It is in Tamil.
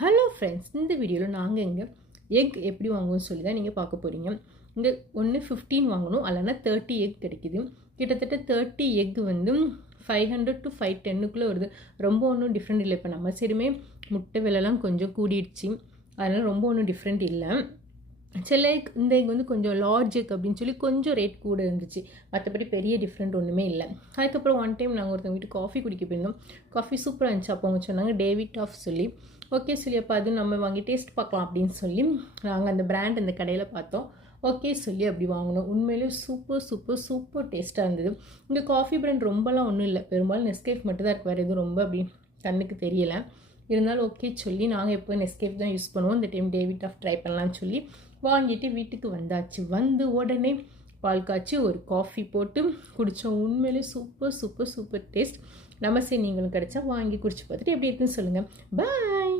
ஹலோ ஃப்ரெண்ட்ஸ், இந்த வீடியோவில் நாங்கள் இங்கே எக் எப்படி வாங்குவோம்னு சொல்லி தான் நீங்கள் பார்க்க போகிறீங்க. இங்கே ஒன்று 15 வாங்கணும், அல்லனா 30 எக் கிடைக்குது. கிட்டத்தட்ட 30 எக் வந்து 500 to 510 வருது. ரொம்ப ஒன்றும் டிஃப்ரெண்ட் இல்லை. இப்போ நம்ம சைடுமே முட்டை விலைலாம் கொஞ்சம் கூடிடுச்சு, அதனால் ரொம்ப ஒன்றும் டிஃப்ரெண்ட் இல்லை. சில எக் இந்த எக் வந்து கொஞ்சம் லார்ஜ் எக் அப்படின்னு சொல்லி கொஞ்சம் ரேட் கூட இருந்துச்சு, மற்றபடி பெரிய டிஃப்ரெண்ட் ஒன்றுமே இல்லை. அதுக்கப்புறம் ஒன் டைம் நாங்கள் ஒருத்தவங்க வீட்டு காஃபி குடிக்க போயிருந்தோம். காஃபி சூப்பராக இருந்துச்சு. அப்போ அவங்க சொன்னாங்க டேவிட் ஆஃப் சொல்லி. ஓகே சொல்லி அப்போ அது நம்ம வாங்கி டேஸ்ட் பார்க்கலாம் அப்படின்னு சொல்லி நாங்கள் அந்த பிராண்ட் அந்த கடையில் பார்த்தோம். ஓகே சொல்லி அப்படி வாங்கினோம். உண்மையிலே சூப்பர் சூப்பர் சூப்பர் டேஸ்ட்டாக இருந்தது. இங்கே காஃபி பிராண்ட் ரொம்பலாம் ஒன்றும் இல்லை, பெரும்பாலும் நெஸ்கேஃப் மட்டும் தான் இருக்குது, வேறு எதுவும் ரொம்ப அப்படி கண்ணுக்கு தெரியலை. இருந்தாலும் ஓகே சொல்லி நாங்கள் எப்போ நெஸ்கேஃப் தான் யூஸ் பண்ணுவோம், இந்த டைம் டேவிட் ஆஃப் ட்ரை பண்ணலான்னு சொல்லி வாங்கிட்டு வீட்டுக்கு வந்தாச்சு. வந்து உடனே பால் காய்ச்சி ஒரு காஃபி போட்டு குடித்தோம். உண்மையிலே சூப்பர் சூப்பர் சூப்பர் டேஸ்ட். நம்ம சரி நீங்களும் கிடச்சா வாங்கி குடிச்சு பார்த்துட்டு எப்படி இருக்குன்னு சொல்லுங்கள். பாய்.